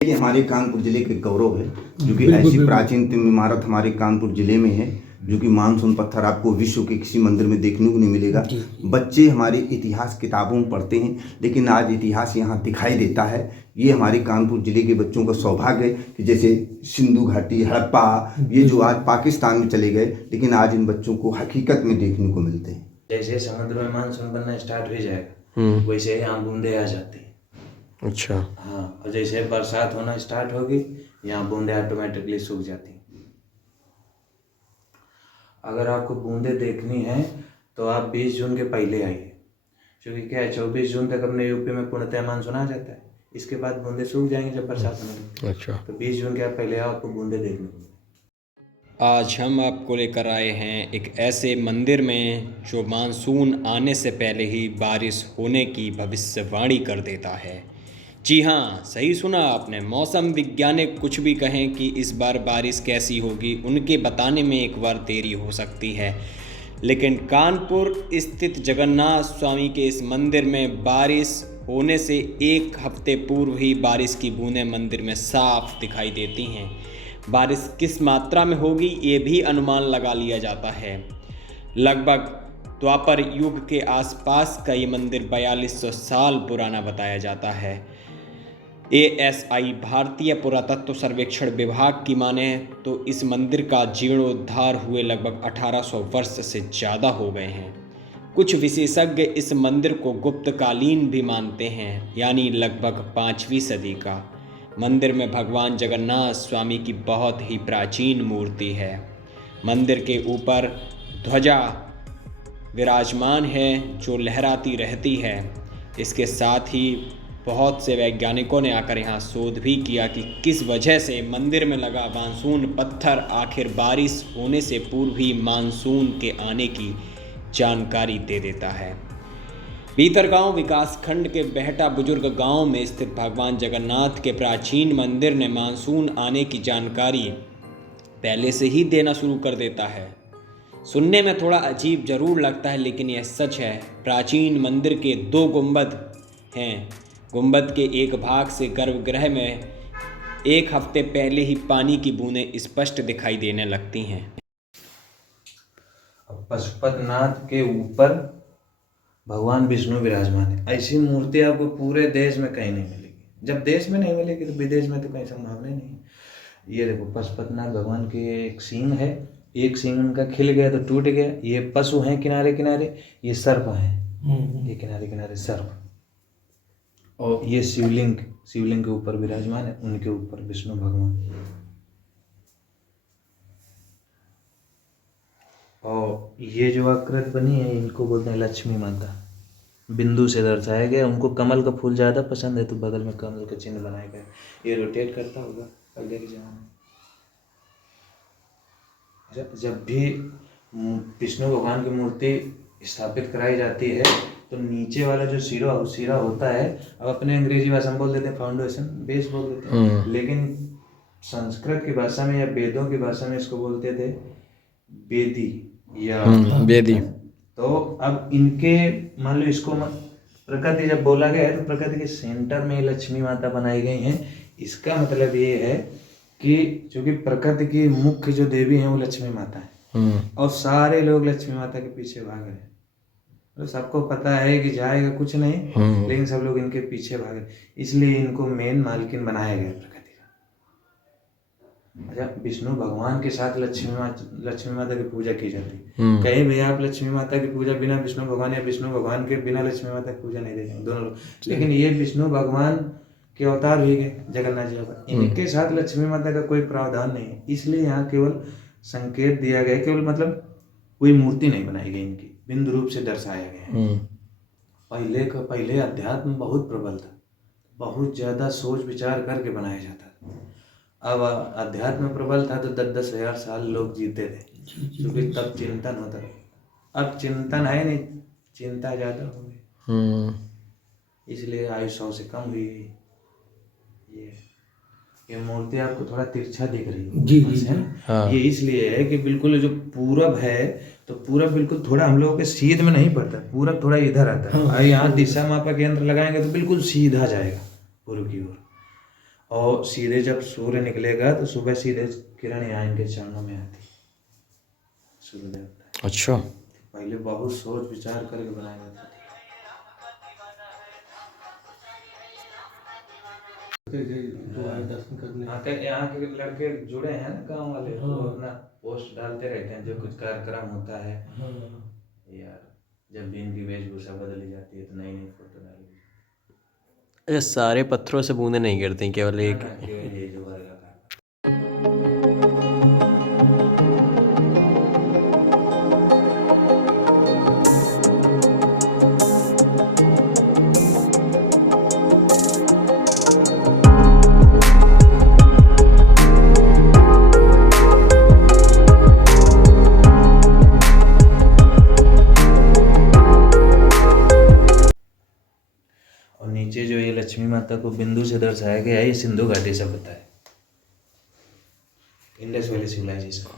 ये हमारे कानपुर जिले के गौरव है, जो कि ऐसी प्राचीनतम इमारत हमारे कानपुर जिले में है जो कि मानसून पत्थर आपको विश्व के किसी मंदिर में देखने को नहीं मिलेगा। बच्चे हमारे इतिहास किताबों में पढ़ते हैं, लेकिन आज इतिहास यहाँ दिखाई देता है। ये हमारे कानपुर जिले के बच्चों का सौभाग्य है कि जैसे सिंधु घाटी, हड़प्पा, ये जो आज पाकिस्तान में चले गए, लेकिन आज इन बच्चों को हकीकत में देखने को मिलते हैं। जैसे समुद्र में मानसून बनना स्टार्ट हो जाएगा, वैसे यहाँ बूंदे आ जाती हैं। अच्छा। हाँ, और जैसे बरसात होना स्टार्ट होगी, यहाँ बूंदे ऑटोमेटिकली सूख जाती हैं। अगर आपको बूंदे देखनी है तो आप 20 जून के पहले आइए, क्योंकि क्या है 24 जून तक अपने यूपी में पूर्णतः मानसून आ जाता है। इसके बाद बूंदे सूख जाएंगे जब बरसात होने लगती है। अच्छा। तो 20 जून के आप पहले आओ, आपको बूंदे देखने को। आज हम आपको लेकर आए हैं एक ऐसे मंदिर में जो मानसून आने से पहले ही बारिश होने की भविष्यवाणी कर देता है। जी हाँ, सही सुना आपने। मौसम वैज्ञानिक कुछ भी कहें कि इस बार बारिश कैसी होगी, उनके बताने में एक बार देरी हो सकती है, लेकिन कानपुर स्थित जगन्नाथ स्वामी के इस मंदिर में बारिश होने से एक हफ्ते पूर्व ही बारिश की बूंदें मंदिर में साफ दिखाई देती हैं। बारिश किस मात्रा में होगी ये भी अनुमान लगा लिया जाता है। लगभग द्वापर युग के आसपास का ये मंदिर 4200 साल पुराना बताया जाता है। ASI भारतीय पुरातत्व सर्वेक्षण विभाग की माने तो इस मंदिर का जीर्णोद्धार हुए लगभग 1800 वर्ष से ज़्यादा हो गए हैं। कुछ विशेषज्ञ इस मंदिर को गुप्तकालीन भी मानते हैं, यानी लगभग 5वीं सदी का। मंदिर में भगवान जगन्नाथ स्वामी की बहुत ही प्राचीन मूर्ति है। मंदिर के ऊपर ध्वजा विराजमान है जो लहराती रहती है। इसके साथ ही बहुत से वैज्ञानिकों ने आकर यहाँ शोध भी किया कि किस वजह से मंदिर में लगा मानसून पत्थर आखिर बारिश होने से पूर्व ही मानसून के आने की जानकारी दे देता है। भीतरगांव विकासखंड के बेहटा बुजुर्ग गांव में स्थित भगवान जगन्नाथ के प्राचीन मंदिर ने मानसून आने की जानकारी पहले से ही देना शुरू कर देता है। सुनने में थोड़ा अजीब जरूर लगता है, लेकिन यह सच है। प्राचीन मंदिर के 2 गुंबद हैं। गुंबद के एक भाग से गर्भगृह में एक हफ्ते पहले ही पानी की बूंदें स्पष्ट दिखाई देने लगती हैं। पशुपतिनाथ के ऊपर भगवान विष्णु विराजमान है। ऐसी मूर्ति आपको पूरे देश में कहीं नहीं मिलेगी। जब देश में नहीं मिलेगी तो विदेश में तो कहीं संभावना ही नहीं है। ये देखो, पशुपतिनाथ भगवान के एक सींग है, एक सींग उनका खिल गया तो टूट गया। ये पशु हैं किनारे किनारे, ये सर्प हैं, ये किनारे किनारे सर्प। और ये शिवलिंग के ऊपर विराजमान है, उनके ऊपर विष्णु भगवान। और ये जो आकृति बनी है इनको बोलते हैं लक्ष्मी माता। बिंदु से दर्शाया गया। उनको कमल का फूल ज़्यादा पसंद है तो बगल में कमल का चिन्ह बनाया गया। ये रोटेट करता होगा पहले के जमाने में। जब भी विष्णु भगवान की मूर्ति स्थापित कराई जाती है तो नीचे वाला जो सिरा होता है, अब अपने अंग्रेजी भाषा में बोल देते हैं फाउंडेशन, बेस बोल देते हैं, लेकिन संस्कृत की भाषा में या वेदों की भाषा में इसको बोलते थे वेदी या वेदी। तो अब इनके मान लो इसको प्रकृति जब बोला गया है तो प्रकृति के सेंटर में लक्ष्मी माता बनाई गई हैं। इसका मतलब ये है कि चूंकि प्रकृति की मुख्य जो देवी हैं वो लक्ष्मी माता है, और सारे लोग लक्ष्मी माता के पीछे भाग रहे हैं। तो सबको पता है कि जाएगा कुछ नहीं, लेकिन सब लोग इनके पीछे भाग रहे, इसलिए इनको मेन मालकिन बनाया गया प्रकृति का। अच्छा, विष्णु भगवान के साथ लक्ष्मी माता की पूजा की जाती है। कहीं भी आप लक्ष्मी माता की पूजा बिना विष्णु भगवान या विष्णु भगवान के बिना लक्ष्मी माता की पूजा नहीं देखेंगे दोनों लोग। लेकिन ये विष्णु भगवान के अवतार हुए गए जगन्नाथ जी अवतार, इनके साथ लक्ष्मी माता का कोई प्रावधान नहीं है, इसलिए यहाँ केवल संकेत दिया गया, केवल मतलब कोई मूर्ति नहीं बनाई गई, इनकी बिंदु रूप से दर्शाया गया है। पहले अध्यात्म बहुत प्रबल था, बहुत ज्यादा सोच विचार करके बनाया जाता था। अब अध्यात्म प्रबल था तो 10-10 हजार साल लोग जीते थे, क्योंकि तब चिंतन होता था। अब चिंतन है नहीं, चिंता ज्यादा हो गई, इसलिए आयु 100 से कम हुई गई। ये मूर्ति आपको थोड़ा तिरछा दिख रही है जी, है ना? हाँ। ये इसलिए है कि बिल्कुल जो पूरब है तो पूरब बिल्कुल थोड़ा हम लोगों के सीध में नहीं पड़ता, पूरब थोड़ा इधर आता है। हाँ। यहाँ दिशा मापा के यंत्र लगाएंगे तो बिल्कुल सीधा जाएगा पूर्व की ओर। और सीधे जब सूर्य निकलेगा तो सुबह सीधे किरण यहाँ इनके चरणों में आती सूर्यदेव। अच्छा। पहले बहुत सोच विचार करके बनाया जाता था। यहाँ के लड़के जुड़े हैं ना गांव वाले, वो अपना पोस्ट डालते रहते हैं जो कुछ कार्यक्रम होता है। यार जब भी इनकी वेशभूषा बदली जाती है तो नई नई फोटो डाली। अच्छा, सारे पत्थरों से बूंदे नहीं गिरते, केवल एक। ये जो वर्गाकार। और नीचे जो ये लक्ष्मी माता को बिंदु से दर्शाया गया है, ये सिंधु घाटी सभ्यता है, इंडस वैली सिविलाइजेशन।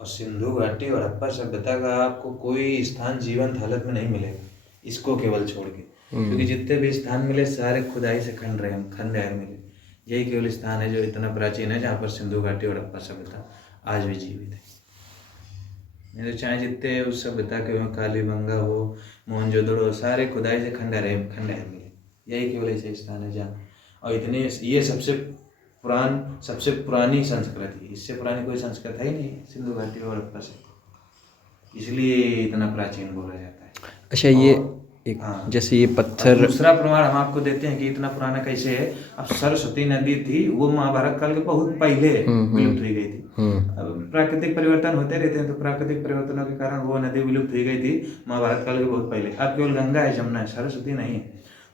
और सिंधु घाटी और हड़प्पा सभ्यता का आपको कोई स्थान जीवंत हालत में नहीं मिलेगा, इसको केवल छोड़ के, क्योंकि जितने भी स्थान मिले सारे खुदाई से खंडहर मिले। यही केवल स्थान है जो इतना प्राचीन है जहाँ पर सिंधु घाटी और हड़प्पा सभ्यता आज भी जीवित है। नहीं तो चाहे जितने उस सभ्यता के हो, कालीबंगा हो, मोहनजोदड़ो, सारे खुदाई से खंडहर मिले। यही केवल ऐसे स्थान है जहाँ, और इतने ये सबसे पुरानी संस्कृति, इससे पुरानी कोई संस्कृति ही नहीं सिंधु घाटी और हड़प्पा से, इसलिए इतना प्राचीन बोला जाता है। अच्छा, ये एक जैसे ये पत्थर, दूसरा प्रमाण हम आपको देते हैं कि इतना पुराना कैसे है। अब सरस्वती नदी थी, वो महाभारत काल के बहुत पहले विलुप्त हुई गई थी। अब प्राकृतिक परिवर्तन होते रहते हैं, तो प्राकृतिक परिवर्तनों के कारण वो नदी विलुप्त हुई गई थी महाभारत काल के बहुत पहले। अब केवल गंगा है, जमुना है, सरस्वती नहीं है।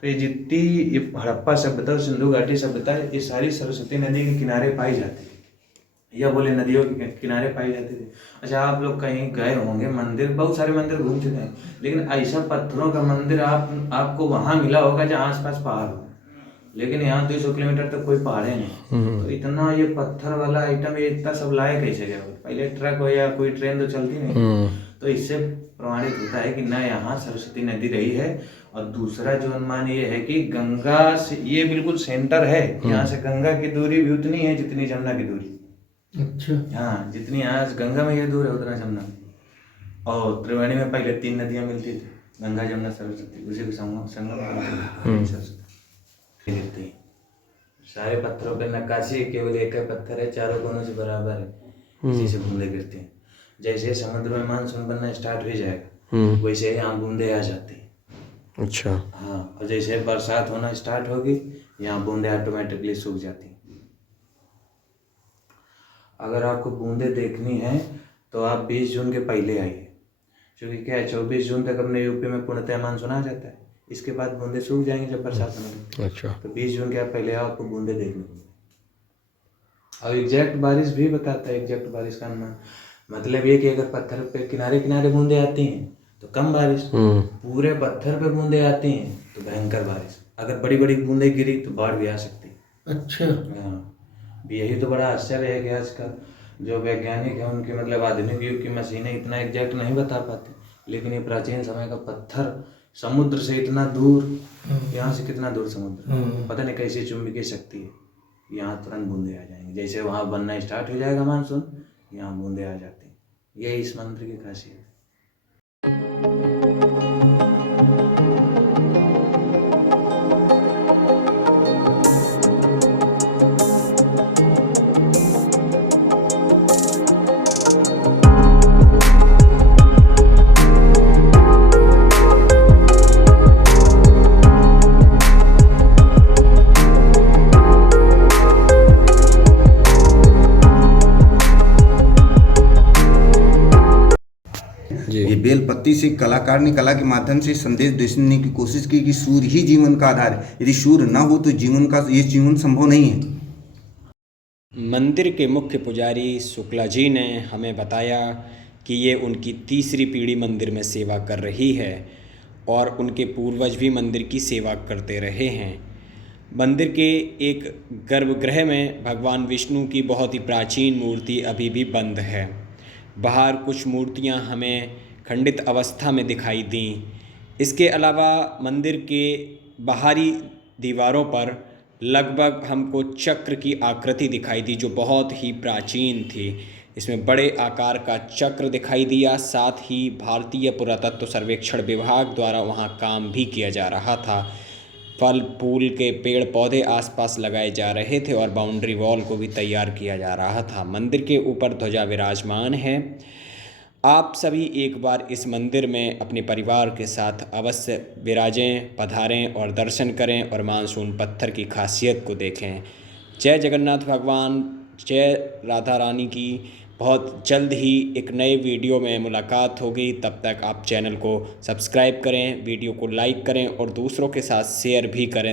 तो ये जितनी ये हड़प्पा सभ्यता और सिंधु घाटी सभ्यता है, ये सारी सरस्वती नदी के किनारे पाई जाती है, या बोले नदियों के किनारे पाई जाती थी। अच्छा, आप लोग कहीं गए होंगे, मंदिर, बहुत सारे मंदिर घूम चुके हैं, लेकिन ऐसा पत्थरों का मंदिर आपको वहां मिला होगा जहाँ आसपास पहाड़ हो, लेकिन यहाँ 200 किलोमीटर तक कोई पहाड़ है नहीं। तो इतना ये पत्थर वाला आइटम ये इतना सब लाए कैसे गया? पहले ट्रक हो या कोई ट्रेन तो चलती नहीं। तो इससे प्रमाणित होता है कि न यहाँ सरस्वती नदी रही है, और दूसरा जो अनुमान ये है कि गंगा से ये बिल्कुल सेंटर है, यहाँ से गंगा की दूरी भी उतनी है जितनी जमुना की दूरी। अच्छा, हाँ, जितनी आज गंगा में ये दूर है उतना जमुना में। और त्रिवेणी में पहले 3 नदियां मिलती थी, गंगा, जमुना, सरस्वती, उसी को संगम सरस्वती। सारे पत्थरों पे नक्काशी केवल एक पत्थर है, चारों कोनों से बराबर है, इसी से बूंदे गिरती हैं। जैसे समुद्र में मानसून बनना स्टार्ट हो जाएगा, वैसे यहाँ बूंदे आ जाती हैं। अच्छा, हाँ, और जैसे बरसात होना स्टार्ट होगी, यहाँ बूंदे ऑटोमेटिकली सूख जाती हैं। अगर आपको बूंदे देखनी है तो आप 20 जून के पहले आइए, क्योंकि क्या है 24 जून तक अपने यूपी में पूर्णतः मानसून आ जाता है, इसके बाद बूंदे सूख जाएंगे जब बरसात होने लगती है। अच्छा, तो 20 जून के आप पहले आओ, आपको बूंदे देखने को। और एग्जैक्ट बारिश भी बताता है, एग्जैक्ट बारिश का मतलब ये कि अगर पत्थर पे किनारे किनारे बूंदे आती हैं तो कम बारिश, पूरे पत्थर पे बूंदे आती हैं तो भयंकर बारिश। अगर बड़ी बड़ी बूंदे गिरी तो बाढ़ भी आ सकती है। अच्छा, हाँ, यही तो बड़ा आश्चर्य है कि आज का जो वैज्ञानिक है उनके मतलब आधुनिक युग की मशीनें इतना एग्जैक्ट नहीं बता पाते, लेकिन ये प्राचीन समय का पत्थर समुद्र से इतना दूर, यहाँ से कितना दूर समुद्र, पता नहीं कैसी चुंबकीय शक्ति है, यहाँ तुरंत बूंदे आ जाएंगे। जैसे वहाँ बनना स्टार्ट हो जाएगा मानसून, यहाँ बूंदे आ जाती हैं। यही इस मंत्र की खासियत है। ये बेलपत्ती से कलाकार ने कला के माध्यम से संदेश देने की कोशिश की कि सूर्य ही जीवन का आधार है, यदि सूर्य न हो तो ये जीवन संभव नहीं है। मंदिर के मुख्य पुजारी शुक्ला जी ने हमें बताया कि ये उनकी तीसरी पीढ़ी मंदिर में सेवा कर रही है और उनके पूर्वज भी मंदिर की सेवा करते रहे हैं। मंदिर के एक गर्भगृह में भगवान विष्णु की बहुत ही प्राचीन मूर्ति अभी भी बंद है। बाहर कुछ मूर्तियां हमें खंडित अवस्था में दिखाई दी। इसके अलावा मंदिर के बाहरी दीवारों पर लगभग हमको चक्र की आकृति दिखाई दी जो बहुत ही प्राचीन थी। इसमें बड़े आकार का चक्र दिखाई दिया, साथ ही भारतीय पुरातत्व सर्वेक्षण विभाग द्वारा वहाँ काम भी किया जा रहा था। फल फूल के पेड़ पौधे आसपास लगाए जा रहे थे और बाउंड्री वॉल को भी तैयार किया जा रहा था। मंदिर के ऊपर ध्वजा विराजमान है। आप सभी एक बार इस मंदिर में अपने परिवार के साथ अवश्य विराजें, पधारें और दर्शन करें और मानसून पत्थर की खासियत को देखें। जय जगन्नाथ भगवान, जय राधा रानी की। बहुत जल्द ही एक नए वीडियो में मुलाकात होगी। तब तक आप चैनल को सब्सक्राइब करें, वीडियो को लाइक करें और दूसरों के साथ शेयर भी करें।